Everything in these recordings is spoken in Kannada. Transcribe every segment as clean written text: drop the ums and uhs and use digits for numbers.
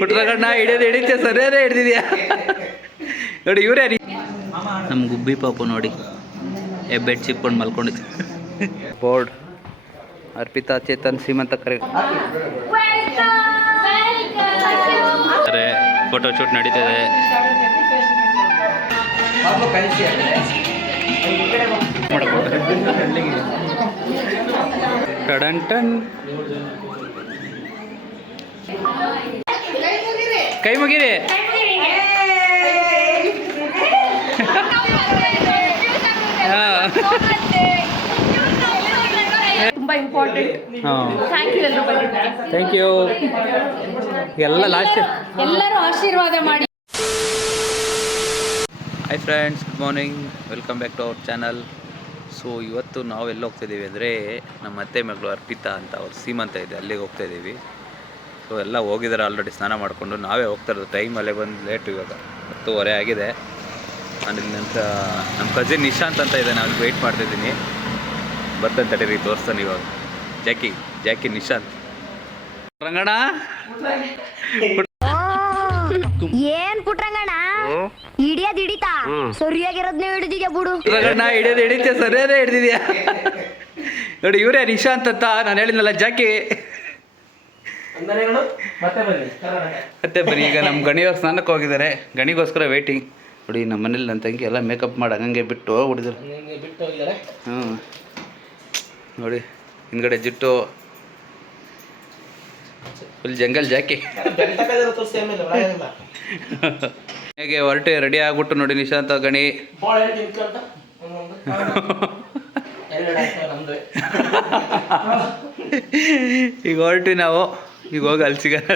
ಪುಟ್ರಗಣ್ಣ ಹಿಡಿಯುತ್ತೆ ಸರಿಯಾದೇ ಹಿಡ್ದಿದ್ಯಾ ನೋಡಿ ಇವರೇ ನಮ್ಮ ಗುಬ್ಬಿ ಪಾಪು ನೋಡಿ ಬೆಡ್ ಚಿಪ್ಕೊಂಡು ಮಲ್ಕೊಂಡಿದ್ದೆ. ಬೋರ್ಡ್ ಅರ್ಪಿತಾ ಚೇತನ್ ಸೀಮಂತ ಕರೆ ಫೋಟೋ ಶೂಟ್ ನಡೀತಿದೆ. ಟಡಂಟನ್ ಕೈ ಮುಗಿರಿ. ತುಂಬಾ ಇಂಪಾರ್ಟೆಂಟ್. ಥ್ಯಾಂಕ್ ಯು ಎಲ್ಲರೂ ಬಂದಿದ್ದಕ್ಕೆ. Thank you. ಎಲ್ಲ ಲಾಸ್ಟ್ ಎಲ್ಲರೂ ಆಶೀರ್ವಾದ ಮಾಡಿ. Hi friends, good morning, welcome back to our channel. So ಇವತ್ತು ನಾವು ಎಲ್ಲಿ ಹೋಗ್ತಾಯಿದ್ದೀವಿ ಅಂದರೆ ನಮ್ಮ ಅತ್ತೆ ಮಗಳು ಅರ್ಪಿತಾ ಅಂತ ಅವ್ರ ಸೀಮಂತ ಇದೆ, ಅಲ್ಲಿಗೆ ಹೋಗ್ತಾಯಿದ್ದೀವಿ. ಸೊ ಎಲ್ಲ ಹೋಗಿದ್ದಾರೆ ಆಲ್ರೆಡಿ ಸ್ನಾನ ಮಾಡಿಕೊಂಡು. ನಾವೇ ಹೋಗ್ತಾ ಇರೋದು, ಟೈಮ್ ಅಲ್ಲೇ ಬಂದು ಲೇಟು, ಇವಾಗ 10:30 ಆಗಿದೆ. ಅಲ್ಲಿ ನಂತರ ನಮ್ಮ ಕಸಿನ್ ನಿಶಾಂತ್ ಅಂತ ಇದೆ, ನಾನು ವೆಯ್ಟ್ ಮಾಡ್ತಾಯಿದ್ದೀನಿ. ಬರ್ತಾನೆ ತಡೀರಿ, ತೋರಿಸ್ತಾನೆ ಇವಾಗ. ಜಾಕಿ ನಿಶಾಂತ್ ರಂಗಣ್ಣ. ಏನ್ ಪುಟ್ರಂಗಣ್ಣ ಹಿಡಿಯೋದು ಹಿಡಿತಾ ಸರಿಯಾಗಿರೋದ್ನೇ ಹಿಡಿದಿದ್ಯಾ ಬಿಡು. ರಂಗಣ್ಣ ಹಿಡಿಯುತ್ತೆ ಸರಿಯಾದೇ ಹಿಡ್ದಿದ್ಯಾ ನೋಡಿ ಇವರೇ ನಿಶಾಂತ್ ಅಂತ ನಾನು ಹೇಳಿದ್ನಲ್ಲ, ಜಾಕಿ. ಮತ್ತೆ ಬನ್ನಿ, ಈಗ ನಮ್ಮ ಗಣಿಯವ್ರು ಸ್ನಾನಕ್ಕೆ ಹೋಗಿದ್ದಾರೆ, ಗಣಿಗೋಸ್ಕರ ವೇಟಿಂಗ್. ನೋಡಿ ನಮ್ಮ ಮನೇಲಿ ನನ್ನ ತಂಗಿ ಎಲ್ಲ ಮೇಕಪ್ ಮಾಡಿ ಹಂಗೆ ಬಿಟ್ಟು ಹೋಗ್ಬಿಟ್ಟಿದ್ರು. ಹ್ಞೂ ನೋಡಿ ಹಿಂದ್ಗಡೆ ಜುಟ್ಟು ಫುಲ್ ಜಂಗಲ್ ಜಾಕಿ. ಹೇಗೆ ಹೊರಟೆ ರೆಡಿ ಆಗ್ಬಿಟ್ಟು ನೋಡಿ ನಿಶಾಂತ ಗಣಿ. ಈಗ ಹೊರಟು ನಾವು, ಈಗ ಹೋಗಿ ಅಲ್ಲಿ ಸಿಗೋಣ.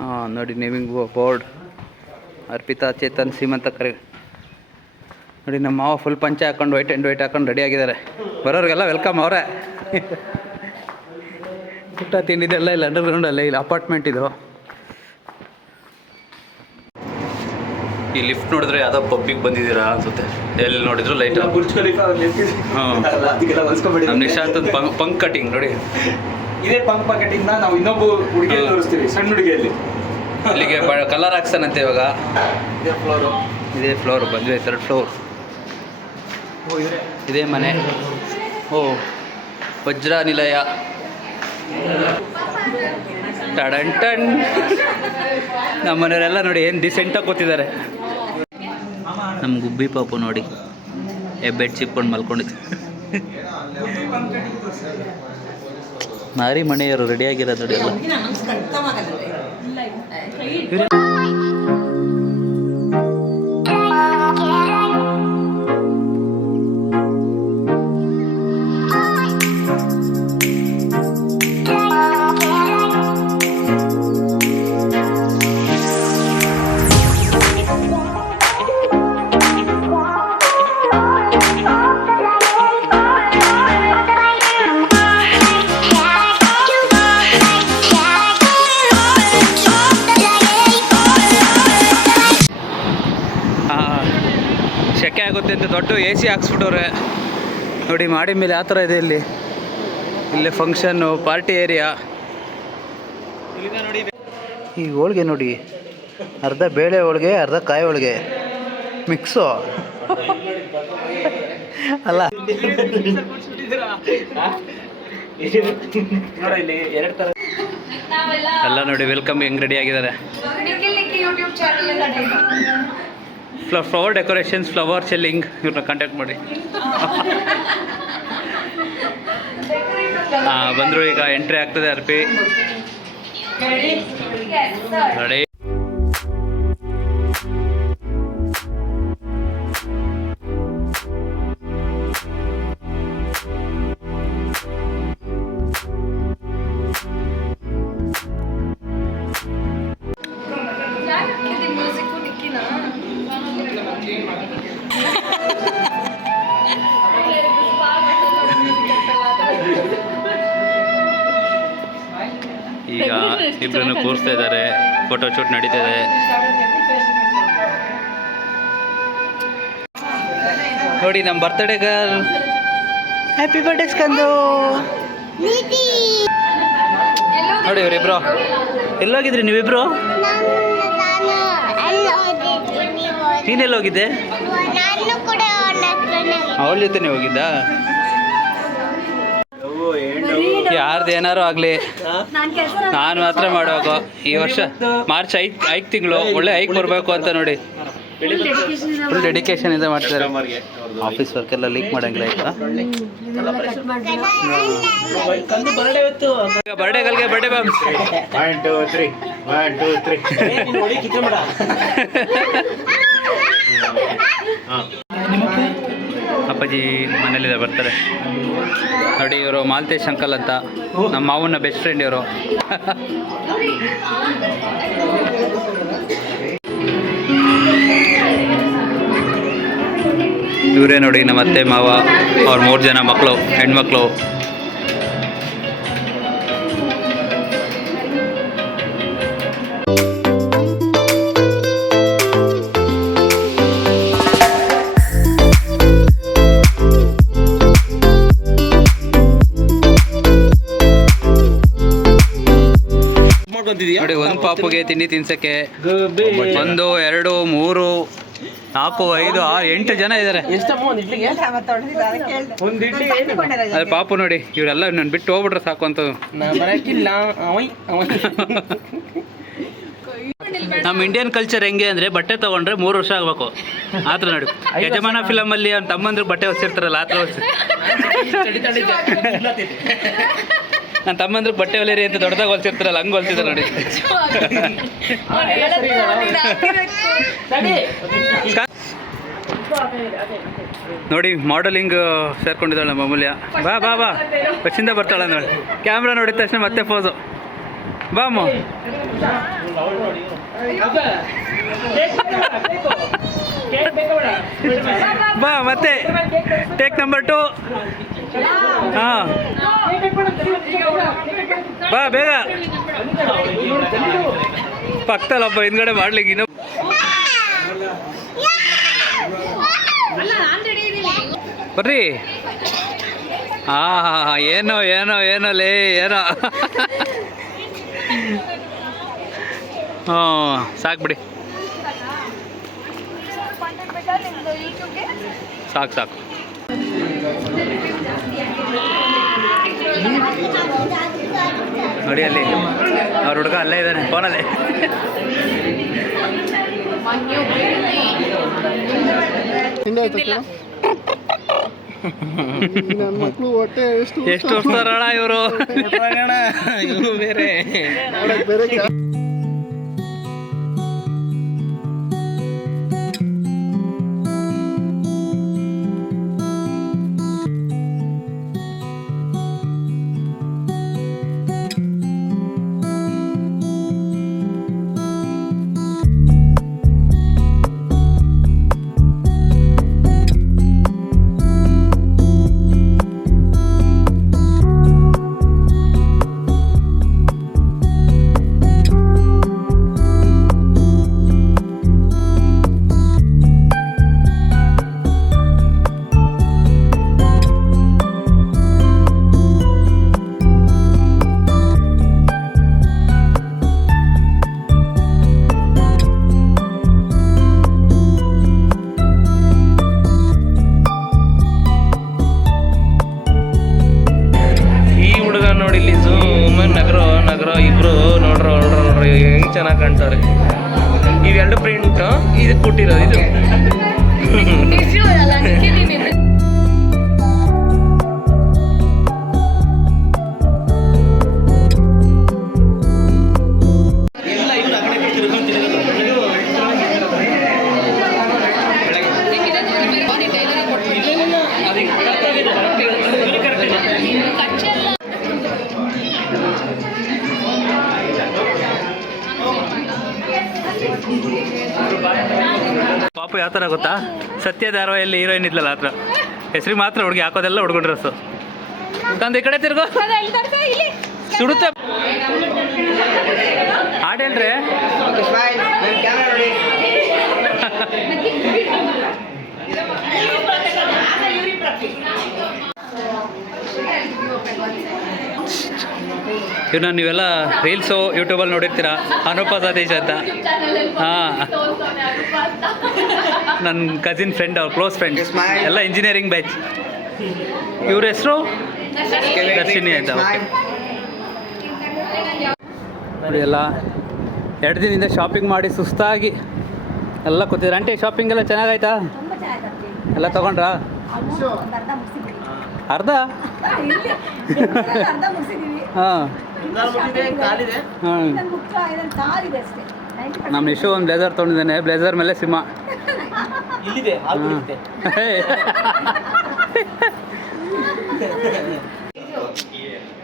ಹಾಂ ನೋಡಿ ನೇಮಿಂಗ್ ಬೋರ್ಡ್ ಅರ್ಪಿತಾ ಚೇತನ್ ಸೀಮಂತ ಕರೆ ನೋಡಿ. ನಮ್ಮ ಮಾವ ಫುಲ್ ಪಂಚೆ ಹಾಕೊಂಡು ವೈಟ್ ಆ್ಯಂಡ್ ವೈಟ್ ಹಾಕೊಂಡು ರೆಡಿ ಆಗಿದ್ದಾರೆ. ಬರೋರಿಗೆಲ್ಲ ವೆಲ್ಕಮ್ ಅವರೇ. ಊಟ ತಿಂಡಿದೆಲ್ಲ ಇಲ್ಲ, ಅಂಡರ್ಗ್ರೌಂಡಲ್ಲೇ, ಇಲ್ಲ ಅಪಾರ್ಟ್ಮೆಂಟ್ ಇದು. ಈ ಲಿಫ್ಟ್ ನೋಡಿದ್ರೆ ಯಾವುದೋ ಪಬ್ಬಿಗೆ ಬಂದಿದ್ದೀರಾ ಅನ್ಸುತ್ತೆ, ಎಲ್ಲಿ ನೋಡಿದ್ರು ಲೈಟ್. ನಮ್ಮ ನಿಶಾಂತ್ ಪಂಕ್ ಕಟಿಂಗ್ ನೋಡಿ, ಇದೇ ಪಂಕ್ ಕಟಿಂಗ್ನ ನಾವು ಇನ್ನೊಬ್ಬ ಹುಡುಗಿಯಲ್ಲಿ ತೋರಿಸ್ತೀವಿ, ಸಣ್ಣ ಹುಡುಗಿಯಲ್ಲಿ. ಇಲ್ಲಿಗೆ ಕಲರ್ ಹಾಕ್ಸಾನಂತೆ ಇವಾಗ. ಇದೇ ಫ್ಲೋರ್ ಬಂದ್ವಿ, 3rd ಫ್ಲೋರ್. ಇದೇ ಮನೆ. ಓ ವಜ್ರ ನಿಲಯ. ಟಡಂಟನ್. ನಮ್ಮ ಮನೆಯವರೆಲ್ಲ ನೋಡಿ ಏನು ಡಿಸೆಂಟಾಗಿ ಕೂತಿದ್ದಾರೆ. ನಮ್ಮ ಗುಬ್ಬಿ ಪಾಪು ನೋಡಿ ಬೆಡ್ ಚಿಪ್ಕೊಂಡು ಮಲ್ಕೊಂಡಿದ್ದೆ. ಮಾರಿ ಮನೆಯವರು ರೆಡಿಯಾಗಿರೋದು ನೋಡಿ ಎಲ್ಲ. ಶೆಕೆ ಆಗುತ್ತೆ ಅಂತ ದೊಡ್ಡ AC ಹಾಕ್ಸ್ಬಿಟ್ಟವ್ರೆ ನೋಡಿ. ಮಾಡಿ ಮೇಲೆ ಆ ಥರ ಇದೆ ಇಲ್ಲಿ. ಇಲ್ಲೇ ಫಂಕ್ಷನ್ನು, ಪಾರ್ಟಿ ಏರಿಯಾ. ಈ ಹೋಳಿಗೆ ನೋಡಿ, ಅರ್ಧ ಬೇಳೆ ಹೋಳಿಗೆ, ಅರ್ಧ ಕಾಯಿ ಹೋಳಿಗೆ ಮಿಕ್ಸು ಅಲ್ಲ. ಎಲ್ಲ ನೋಡಿ ವೆಲ್ಕಮ್ ಹೆಂಗೆ ರೆಡಿ ಆಗಿದ್ದಾರೆ. ಫ್ಲವರ್ ಡೆಕೋರೇಷನ್ಸ್, ಫ್ಲವರ್ ಸೆಲ್ಲಿಂಗ್, ಇವ್ರನ್ನ ಕಾಂಟ್ಯಾಕ್ಟ್ ಮಾಡಿ. ಬಂದರು, ಈಗ ಎಂಟ್ರಿ ಆಗ್ತದೆ. ಅರ್ಪಿ ರೆಡಿ. ಈಗ ಇಬ್ಬರನ್ನು ಕೂರಿಸ್ತಾ ಇದ್ದಾರೆ, ಫೋಟೋ ಶೂಟ್ ನಡೀತಿದೆ. ನೋಡಿ ನಮ್ಮ birthday girl. Happy birthday Skandu. ನೋಡಿ ಇವರಿಬ್ರು ಎಲ್ಲೋಗಿದ್ರಿ ನೀವಿಬ್ರು? ನೀನೆಲ್ಲೋಗಿದ್ದೆ? ಅವಳ ಜೊತೆನೇ ಹೋಗಿದ್ದ? ಯಾರ್ದು ಏನಾರು ಆಗಲಿ ನಾನು ಮಾತ್ರ ಮಾಡುವಾಗ ಈ ವರ್ಷ ಮಾರ್ಚ್ 5 ತಿಂಗಳು ಒಳ್ಳೆ 5 ಬರಬೇಕು ಅಂತ ನೋಡಿ ಫುಲ್ ಡೆಡಿಕೇಶನ್ ಇಂದ ಮಾಡ್ತಾರೆ. ಆಫೀಸ್ ವರ್ಕ್ ಎಲ್ಲ ಲೀಕ್ ಮಾಡಂಗಿಲ್ಲ ಈಗ ಬರ್ಡೇಗಳಿಗೆ ಬರ್ಡೇ ಬಾಂಬ್ಸ್ 1 2 3 1 2 3 ಅಪ್ಪಾಜಿ ಮನೇಲಿದೆ ಬರ್ತಾರೆ ನೋಡಿ. ಇವರು ಮಾಲ್ತೇಶ್ ಅಂಕಲ್ ಅಂತ ನಮ್ಮ ಮಾವನ ಬೆಸ್ಟ್ ಫ್ರೆಂಡ್ ಇವರು. ಇವರೇ ನೋಡಿ ನಮ್ಮ ಅತ್ತೆ ಮಾವ, ಅವ್ರ 3 ಜನ ಮಕ್ಕಳು, ಹೆಣ್ಮಕ್ಳು. ನೋಡಿ ಒಂದು ಪಾಪುಗೆ ತಿಂಡಿ ತಿನ್ಸಕ್ಕೆ 1 2 3 4 5 6 8 ಜನ ಇದ್ದಾರೆ. ಅದೇ ಪಾಪು ನೋಡಿ ಇವರೆಲ್ಲ ನಾನು ಬಿಟ್ಟು ಹೋಗ್ಬಿಟ್ರೆ ಸಾಕು ಅಂತ. ನಮ್ಮ ಇಂಡಿಯನ್ ಕಲ್ಚರ್ ಹೆಂಗೆ ಅಂದರೆ ಬಟ್ಟೆ ತೊಗೊಂಡ್ರೆ 3 ವರ್ಷ ಆಗಬೇಕು ಆ ಥರ ನೋಡಿ. ಯಜಮಾನ ಫಿಲಮಲ್ಲಿ ಅವ್ನ ತಮ್ಮಂದ್ರೆ ಬಟ್ಟೆ ಹೊಸಿರ್ತಾರಲ್ಲ ಆ ಥರ ಹೊಸಿ. ನನ್ನ ತಮ್ಮಂದ್ರೆ ಬಟ್ಟೆ ಹೊಲಿರಿ ಅಂತ ದೊಡ್ಡದಾಗಿ ಹೊಲ್ಸಿರ್ತಾರಲ್ಲ ಹಂಗೆ ಹೊಲ್ಸಿದ್ದಾರೆ ನೋಡಿ. ನೋಡಿ ಮಾಡೆಲಿಂಗ್ ಸೇರ್ಕೊಂಡಿದ್ದಾಳೆ ನಮ್ಮ ಅಮೂಲ್ಯ. ಬಾ ಬಾ ಬಾ ಬಸ್ಸಿಂದ ಬರ್ತಾಳೆ ನೋಡಿ. ಕ್ಯಾಮ್ರಾ ನೋಡಿದ ತಕ್ಷಣ ಮತ್ತೆ ಪೋಸು. ಬಾ ಅಮ್ಮ. ಬಾ ಮತ್ತೆ ಟೇಕ್ ನಂಬರ್ 2. ಹಾಂ ಬಾ ಬೇಗ. ಪಕ್ಕದಲ್ಲೊಬ್ಬ ಹಿಂದ್ಗಡೆ ಮಾಡ್ಲಿಕ್ಕೆ ಇನ್ನೊಬ್ಬ ಬರ್ರಿ. ಏನೋ ಏನೋ ಏನೋ ಲೇ ಏನೋ. ಹ್ಞೂ ಸಾಕು ಬಿಡಿ, ಸಾಕು ಸಾಕು. ನೋಡಿ ಅಲ್ಲಿ ಅವ್ರ ಹುಡುಗ ಅಲ್ಲೇ ಇದ್ದಾನೆ ಫೋನಲ್ಲಿ. ಎಷ್ಟು ವರ್ಷರಣ ಇವರು ಬೇರೆ. ಚೆನ್ನಾಗಿ ಕಾಣ್ತಾರೆ. ಇವೆರಡು ಪ್ರಿಂಟ್ ಇದಕ್ಕೆ ಕೊಟ್ಟಿರೋದು ಇದು. ಪಾಪು ಯಾವ ಥರ ಗೊತ್ತಾ, ಸತ್ಯ ಧಾರಾವಾಹಿಯಲ್ಲಿ ಹೀರೋಯಿನ್ ಇದ್ಲಲ್ಲ ಆ ಥರ. ಹೆಸರಿಗೆ ಮಾತ್ರ ಹುಡುಗಿ, ಹಾಕೋದೆಲ್ಲ ಹುಡುಗನ ಡ್ರೆಸ್ಸು. ತಂದು ಈ ಕಡೆ ತಿರ್ಗೋ, ಸುಡುತ್ತೆ. ಹಾಡು ಹೇಳ್ರಿ. ಇವನ್ನ ನೀವೆಲ್ಲ ರೀಲ್ಸು ಯೂಟ್ಯೂಬಲ್ಲಿ ನೋಡಿರ್ತೀರ, ಅನೂಪ ಸತೀಶ್ ಅಂತ. ಹಾಂ, ನನ್ನ ಕಸಿನ್ ಫ್ರೆಂಡ್, ಅವ್ರ ಕ್ಲೋಸ್ ಫ್ರೆಂಡ್, ಎಲ್ಲ ಇಂಜಿನಿಯರಿಂಗ್ ಬ್ಯಾಚ್. ಇವ್ರ ಹೆಸರು ದರ್ಶಿನಿ ಅಂತ. ಓಕೆ ನೋಡಿ, ಎಲ್ಲ 2 ದಿನದಿಂದ ಶಾಪಿಂಗ್ ಮಾಡಿ ಸುಸ್ತಾಗಿ ಎಲ್ಲ ಕೂತಿದ್ರು. ಆಂಟಿ, ಶಾಪಿಂಗ್ ಎಲ್ಲ ಚೆನ್ನಾಗಾಯ್ತಾ? ಎಲ್ಲ ತೊಗೊಂಡ್ರಾ? ಅರ್ಧ? ಹಾಂ ಹಾಂ. ನಮ್ಮ ನಿಶು ಒಂದು ಬ್ಲೇಸರ್ ತೊಗೊಂಡಿದ್ದಾನೆ, ಬ್ಲೇಸರ್ ಮೇಲೆ ಸಿಂಹ.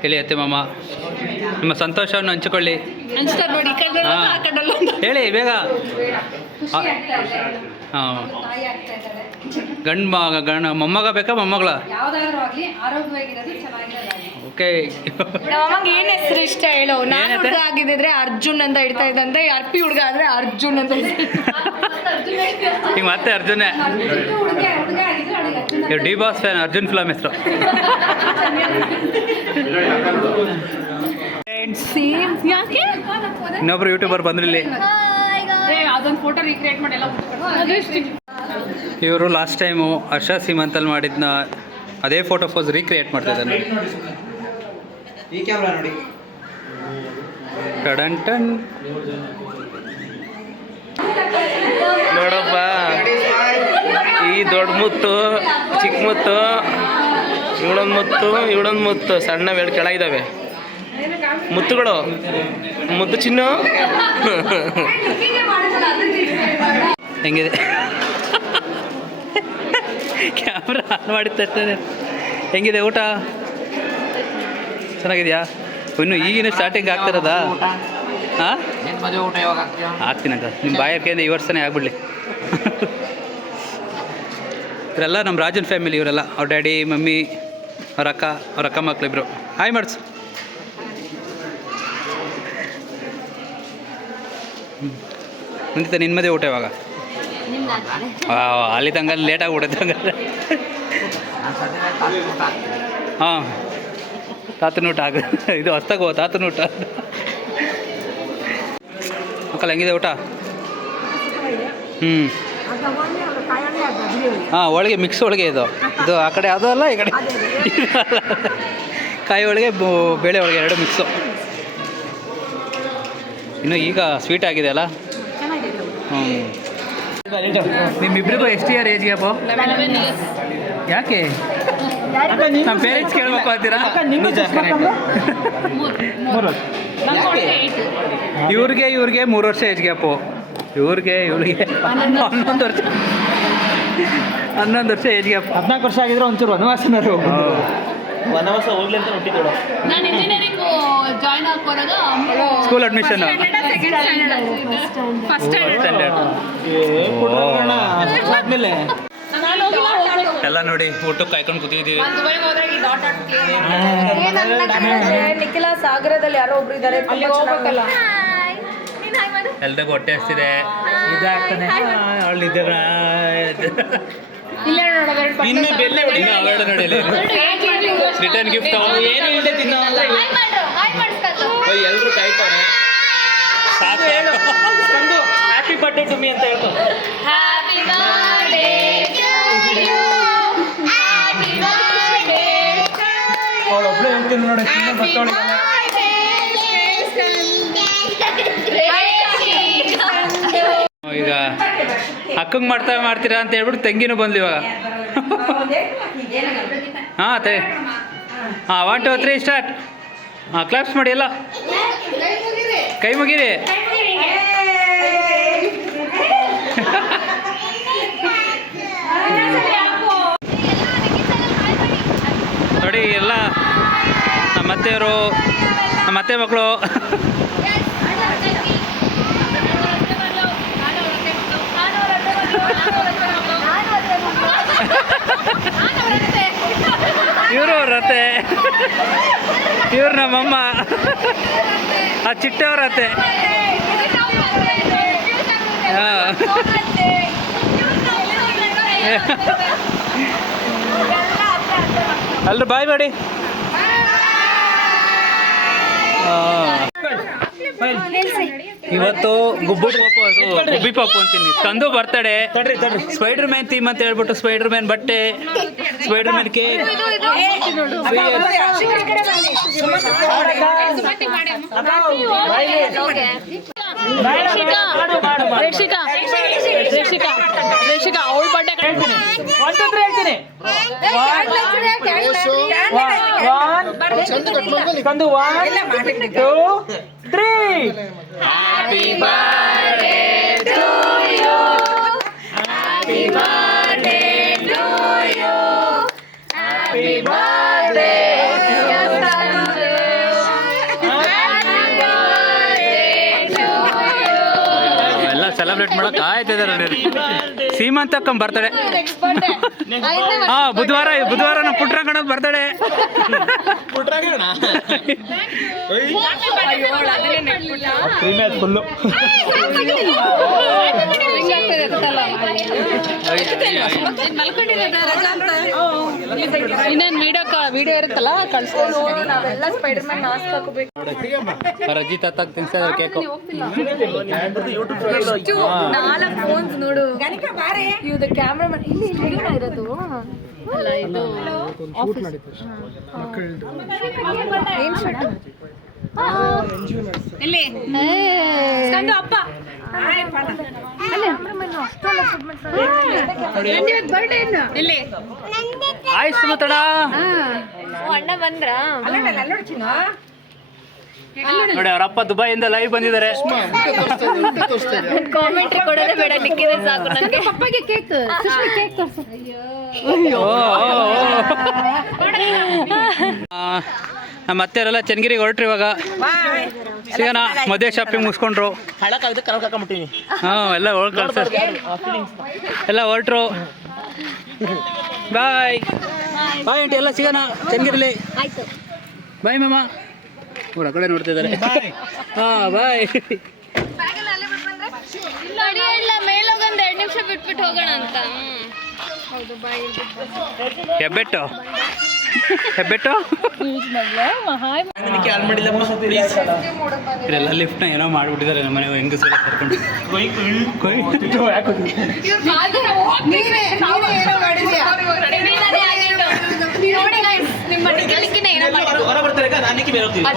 ಹೇಳಿ ಅತ್ತೆ ಮಾಮ, ನಿಮ್ಮ ಸಂತೋಷವನ್ನು ಹಂಚಿಕೊಳ್ಳಿ. ಹಾಂ ಹೇಳಿ ಬೇಗ. ಹಾಂ, ಮೊಮ್ಮಗ ಬೇಕಾ ಮೊಮ್ಮಗಳ? ಓಕೆ. ನಮ್ಮಮ್ಮಂಗೆ ಏನು ಹೆಸರು ಇಷ್ಟ ಹೇಳು? ನಾನು ಹುಡುಗ ಆಗಿದ್ದಿದ್ರೆ ಅರ್ಜುನ್ ಅಂತ ಇಡ್ತಾ ಇದ್ದಂತೆ, ಅರ್ಪಿ ಹುಡುಗ ಆದ್ರೆ ಅರ್ಜುನ್ ಅಂತ. ಈಗ ಮತ್ತೆ ಅರ್ಜುನೇ. ಇವ್ D boss fan, Arjun film ಹೆಸರು. ಇನ್ನೊಬ್ರು ಯೂಟ್ಯೂಬರ್ ಬಂದ್ರಿಲ್ಲಿ. ಅದೊಂದು ಫೋಟೋ ರೀಕ್ರಿಯೇಟ್ ಮಾಡಿ ಎಲ್ಲ ಇವರು ಲಾಸ್ಟ್ ಟೈಮು ಹರ್ಷ ಸೀಮಂತಲ್ಲಿ ಮಾಡಿದ್ನ ಅದೇ ಫೋಟೋ ಫೋಸ್ ರೀಕ್ರಿಯೇಟ್ ಮಾಡ್ತಾ ಇದ್ದಾರೆ ನೋಡಿ. ಈ ಕ್ಯಾಮ್ರಾ ನೋಡಿ. ಟಡಂಟನ್ ನೋಡಪ್ಪ, ಈ ದೊಡ್ಡ ಮುತ್ತು, ಚಿಕ್ಕ ಮುತ್ತು, ಇವಳೊಂದು ಮುತ್ತು, ಸಣ್ಣ ಬೇಡ ಕೆಳಗಿದ್ದಾವೆ ಮುತ್ತುಗಳು. ಮುದ್ದು ಚಿನ್ನ ಹೆಂಗಿದೆ ಕ್ಯಾಮ್ರಾ ಆನ್ ಮಾಡಿದ ತಕ್ಷಣ ಹೆಂಗಿದೆ ಊಟ? ಚೆನ್ನಾಗಿದೆಯಾ? ಇನ್ನು ಈಗಿನ ಸ್ಟಾರ್ಟಿಂಗ್ ಆಗ್ತಿರೋದಾ? ಹಾಂ, ಆಗ್ತೀನಂತ ನಿಮ್ಮ ಬಾಯರ್ಕೆಯಿಂದ ಈ ವರ್ಷನೇ ಆಗ್ಬಿಡ್ಲಿ. ಇವರೆಲ್ಲ ನಮ್ಮ ರಾಜನ್ ಫ್ಯಾಮಿಲಿ. ಇವರೆಲ್ಲ ಅವ್ರ ಡ್ಯಾಡಿ, ಮಮ್ಮಿ, ಅವ್ರ ಅಕ್ಕ ಮಕ್ಕಳಿಬ್ರು. ಹಾಯ್ ಮಾಡಿಸು. ಮುಂದಿತ ನಿನ್ನ ಮದುವೆ ಊಟ ಇವಾಗ? ಅಲ್ಲಿ ತಂಗಲ್ಲಿ ಲೇಟಾಗಿ ಊಟದ ಹಂಗಾದ್ರೆ. ಹಾಂ, ತಾತನ ಊಟ ಆಗ ಇದು ಹೊಸ್ತಾಗೋ ತಾತನ ಊಟ. ಮಕ್ಕಳು ಹೆಂಗಿದೆ ಊಟ? ಹ್ಞೂ. ಹಾಂ, ಹೋಳಿಗೆ ಮಿಕ್ಸ್ ಹೋಳಿಗೆ ಇದು ಆ ಕಡೆ ಅದು ಅಲ್ಲ, ಈ ಕಡೆ ಕಾಯಿ ಹೋಳಿಗೆ, ಬೇಳೆ ಹೋಳಿಗೆ ಎರಡು ಮಿಕ್ಸು. ಇನ್ನು ಈಗ ಸ್ವೀಟ್ ಆಗಿದೆ ಅಲ್ಲ? ಹ್ಞೂ. ನಿಮ್ಮಿಬ್ಬರಿಗೂ ಎಷ್ಟು ಇಯರ್ ಏಜ್ ಗ್ಯಾಪು? ಯಾಕೆ ನಮ್ಮ ಪೇರೆಂಟ್ಸ್ ಕೇಳಬೇಕು ಅಂತೀರಾ? ಇವ್ರಿಗೆ 3 ವರ್ಷ ಏಜ್ ಗ್ಯಾಪು. ಇವ್ರಿಗೆ 11 ವರ್ಷ ಏಜ್ ಗ್ಯಾಪ್. 14 ವರ್ಷ ಆಗಿದ್ರೆ ಒಂಚೂರು ವನವಾಸನರು. ವನವಾಸ ಹೋಗ್ಲಿ ಅಂತ ಹುಟ್ಟಿದೋಳು. ನಾನು ಇಂಜಿನಿಯರಿಂಗ್ ಜಾಯ್ನ್ ಆಗ್ಬೋದಾಗ ಸ್ಕೂಲ್ ಅಡ್ಮಿಷನ್ ಫಸ್ಟ್ ಸ್ಟ್ಯಾಂಡರ್ಡ್. ಆದ್ಮೇಲೆ ಎಲ್ಲ ನೋಡಿ ಊಟಕ್ಕೆ ಕಾಯ್ಕೊಂಡು ಕೂತಿದ್ದೀವಿ. ನಿಖಿಲ ಸಾಗರದಲ್ಲಿ ಯಾರೋ ಒಬ್ರು ಇದ್ದಾರೆ, ಅಲ್ಲಿ ಹೋಗ್ಬೇಕಲ್ಲ. ಎಲ್ರಿಗೂ ಹೊಟ್ಟೆ ಹಸ್ತಿದೆ. ಇದಾಗ್ತಾನೆ ಅವಳಿದ್ದಾರ ಇಲ್ಲ ನೋಡೋದು ಇನ್ನು ಬೆಲ್ಲೆ ನೋಡಿ ರಿಟರ್ನ್ ಗಿಫ್ಟ್ ಏನು ಇಲ್ಲದೆ ತಿನ್ನೋಲ್ಲ. ಎಲ್ಲರೂ ಕಾಯ್ತಾರೆ. ಹ್ಯಾಪಿ ಬರ್ಡೇ ಟು ಮೀ ಅಂತ ಹೇಳ್ಕೊ. ಅವಳೊಬ್ಳೆ ಹೇಳ್ತೀನಿ ನೋಡಿ. ಈಗ ಅಕ್ಕಂಗೆ ಮಾಡ್ತೀರಾ ಅಂತ ಹೇಳ್ಬಿಟ್ಟು ತಂಗಿನೂ ಬಂದ್ಲಿ ಇವಾಗ. ಹಾಂ ಹಾಂ, 1 2 3 ಸ್ಟಾರ್ಟ್. ಹಾಂ, ಕ್ಲಾಪ್ಸ್ ಮಾಡಿ ಎಲ್ಲ, ಕೈ ಮುಗಿರಿ. ನೋಡಿ ಎಲ್ಲ ನಮ್ಮ ಅತ್ತೆಯವರು, ನಮ್ಮ ಅತ್ತೆ ಮಕ್ಕಳು. ಇವರು ಅವ್ರತ್ತೆ, ಇವ್ರು ನಮ್ಮಮ್ಮ, ಆ ಚಿಟ್ಟವ್ರತ್ತೆ. ಹಾಂ, ಅಲ್ಲರೂ ಬಾಯ್ ಮಾಡಿ. ಇವತ್ತು ಗುಬ್ಬಿ ಪಾಪು ಅಂತೀನಿ ಕಂದು ಬರ್ತಡೆ ಸ್ಪೈಡರ್ ಮ್ಯಾನ್ ಥೀಮ್ ಅಂತ ಹೇಳ್ಬಿಟ್ಟು ಸ್ಪೈಡರ್ ಮ್ಯಾನ್ ಬಟ್ಟೆ ಸ್ಪೈಡರ್ ಮ್ಯಾನ್ ಕೇಕ್ ರೇಷಿಕಾ ಅವಳ ಬಟ್ಟೆ ಹೇಳ್ತೀನಿ ಕಂದು 1 2 3 Happy birthday to you. Happy birthday to you. Happy birthday to you. Happy birthday to you. ಎಲ್ಲ ಸೆಲೆಬ್ರೇಟ್ ಮಾಡಕ್ ಆಯ್ತಿದಾರೆ ಸೀಮಂತಕ್ಕ ಬರ್ತಡೆ ಹಾ ಬುಧವಾರ ನಮ್ಮ ಪುಟ್ರಂಗಣ ಬರ್ತಡೆ ಫುಲ್ಲು ಇನ್ನೇನು ವಿಡಿಯೋ ಇರುತ್ತಲ್ಲ ಕಳ್ಸ್ಕೊಂಡು ನಾವೆಲ್ಲ ಸ್ಪೈಡರ್ ಮ್ಯಾನ್ ಮಾಸ್ಕ್ ಹಾಕೋಬೇಕು. ರಜಿ ತಾತಾಗ ತಿನ್ಸಿದ್ರೆ ಕೇಕು 4 ಫೋನ್ಸ್ ನೋಡು ಇದು ಕ್ಯಾಮ್ರಾ ಇಲ್ಲಿ ಇರೋದು ಅಲ್ಲ ಇದು ಏನ್ ಶರ್ಟ್ ಇಲ್ಲಿ ಅಪ್ಪ ಇಲ್ಲಿ ಆಯ್ತು ಸುಮತಡ ಅಣ್ಣ ಬಂದ್ರ ನೋಡಿ ಅವ್ರಪ್ಪ ದುಬೈಯಿಂದ ಲೈವ್ ಬಂದಿದ್ದಾರೆ ಕಾಮೆಂಟ್ರಿ ಕೊಡೋದೇ ಬೇಡ ನಿಕ್ಕಿದ್ರೆ ಸಾಕು ನನಗೆ ಪಪ್ಪಗೆ ಕೇಕ್ ನಮ್ಮ ಅತ್ತೆಯವರೆಲ್ಲ ಚನ್ನಗಿರಿಗೆ ಹೊರಟ್ರಿ ಇವಾಗ ಸಿಗೋಣ ಮದುವೆ ಶಾಪಿಂಗ್ ಮುಗಿಸ್ಕೊಂಡ್ರು ಹಾಂ ಎಲ್ಲ ಎಲ್ಲ ಹೊರಟ್ರು ಬಾಯ್ ಬಾಯ್ ಆಂಟಿ ಎಲ್ಲ ಸಿಗೋಣ ಚನ್ನಗಿರಿಲಿ ಬಾಯ್ ಮಾಮ ಅವ್ರು ಆ ಕಡೆ ನೋಡ್ತಿದ್ದಾರೆ ಹಾಂ ಬಾಯ್ ಇಲ್ಲ ಮೇಲೋಗಂದು 2 ನಿಮಿಷ ಬಿಟ್ಬಿಟ್ಟು ಹೋಗೋಣ ಅಂತ ಹೆಬ್ಬೆಟ್ಟು ಇದೆಲ್ಲ ಲಿಫ್ಟ್ನ ಏನೋ ಮಾಡಿಬಿಟ್ಟಿದ್ದಾರೆ ನಮ್ಮ ಮನೆ ಹೆಂಗಸರ ಕರ್ಕೊಂಡು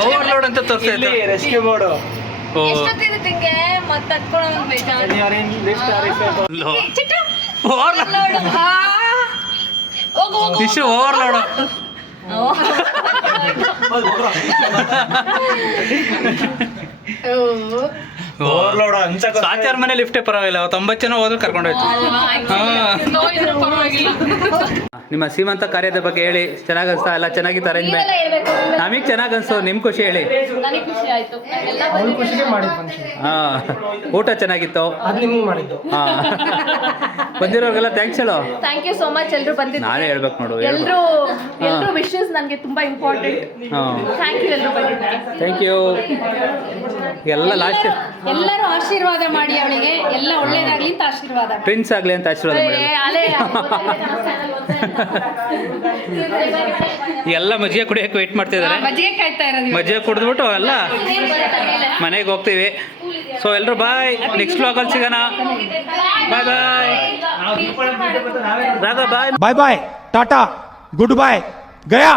ಓವರ್ಲೋಡ್ ಅಂತ ತೋರಿಸ್ತಾ rescue board issue overload overload ಸಾಚಾರ ಮನೆ ಲಿಫ್ಟೇ ಪರವಾಗಿಲ್ಲ 90 ಜನ ಹೋದ್ರೆ ಕರ್ಕೊಂಡೋಯ್ತು ನಿಮ್ಮ ಸೀಮಂತ ಕಾರ್ಯದ ಬಗ್ಗೆ ಹೇಳಿ ಚೆನ್ನಾಗಿ ಅನ್ಸ್ತಾ ಎಲ್ಲ ಚೆನ್ನಾಗಿತ್ತು ಅರೇಂಜ್ಮೆಂಟ್ ನಮಗೆ ಚೆನ್ನಾಗಿ ಅನ್ಸು ನಿಮ್ ಖುಷಿ ಹೇಳಿ ನನಗೆ ಖುಷಿ ಆಯ್ತು ಹಾಂ ಊಟ ಚೆನ್ನಾಗಿತ್ತು ಮಾಡಿದ್ದು ಹಾಂ ಬಂದಿರೋರ್ಗೆಲ್ಲ ಥ್ಯಾಂಕ್ಸ್ ಹೇಳು ಥ್ಯಾಂಕ್ ಯು ಸೋ ಮಚ್ ಎಲ್ಲರೂ ಬಂದಿದ್ದು ನಾನೇ ಹೇಳ್ಬೇಕು ನೋಡು ಎಲ್ಲರೂ ವಿಶಸ್ ನನಗೆ ತುಂಬಾ ಇಂಪಾರ್ಟೆಂಟ್ ಹಾಂ ಥ್ಯಾಂಕ್ ಯು ಎಲ್ಲರೂ ಬಂದಿದ್ದಕ್ಕೆ ಥ್ಯಾಂಕ್ ಯು ಎಲ್ಲ ಲಾಸ್ಟ್ ಎಲ್ಲರೂ ಆಶೀರ್ವಾದ ಮಾಡಿ ಅವಳಿಗೆ ಎಲ್ಲ ಒಳ್ಳೇದಾಗ್ಲಿ ಅಂತ ಆಶೀರ್ವಾದ ಪ್ರಿನ್ಸ್ ಆಗಲಿ ಅಂತ ಆಶೀರ್ವಾದ ಮಾಡಿ ಎಲ್ಲ ಮಜ್ಜಿಗೆ ಕುಡಿಯೋಕೆ ವೆಯ್ಟ್ ಮಾಡ್ತಿದ್ದಾರೆ ಮಜ್ಜಿಗೆ ಕಾಯ್ತಾ ಇರೋದು ಮಜ್ಜಿಗೆ ಕುಡಿದ್ಬಿಟ್ಟು ಎಲ್ಲ ಮನೆಗೆ ಹೋಗ್ತೀವಿ ಸೊ ಎಲ್ಲರೂ ಬಾಯ್ ನೆಕ್ಸ್ಟ್ ವ್ಲಾಗಲ್ಲಿ ಸಿಗೋಣ bye bye Ragha bye bye bye tata goodbye गया।